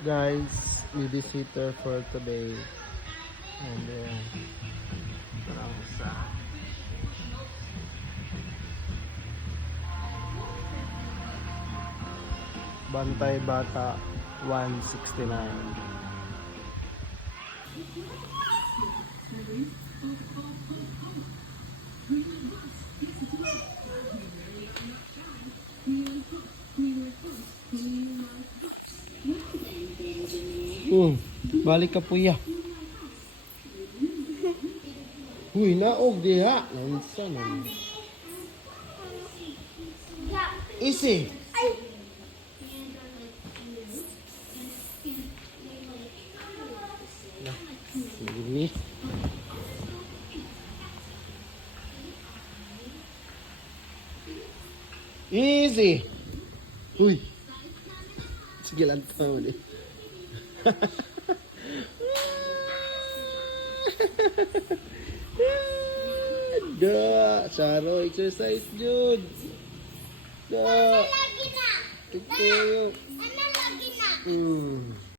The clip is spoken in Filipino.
Guys, babysitter for today. And then, parang sa Bantay Bata 169. Balik ka puya. Uy, naog diha. Nansa naman. Easy. Ini. Easy. Uy. Sige lang pa ulit. Da, Saro exercise jud. Da. Lagi na. Ito. Ano lagi na?